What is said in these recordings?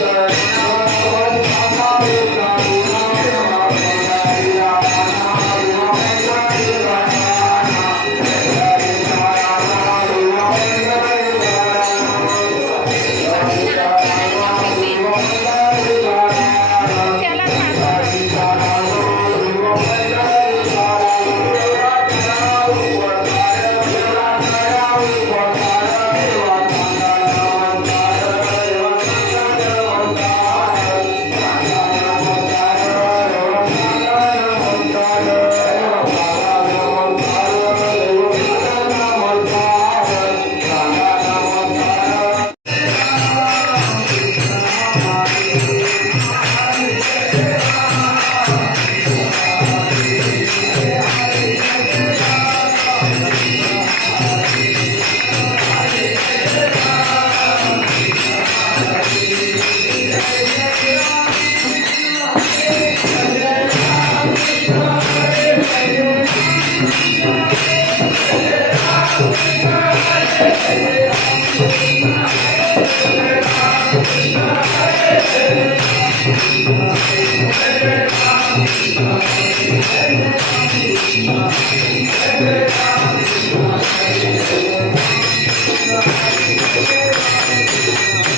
Lord. Thank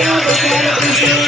Thank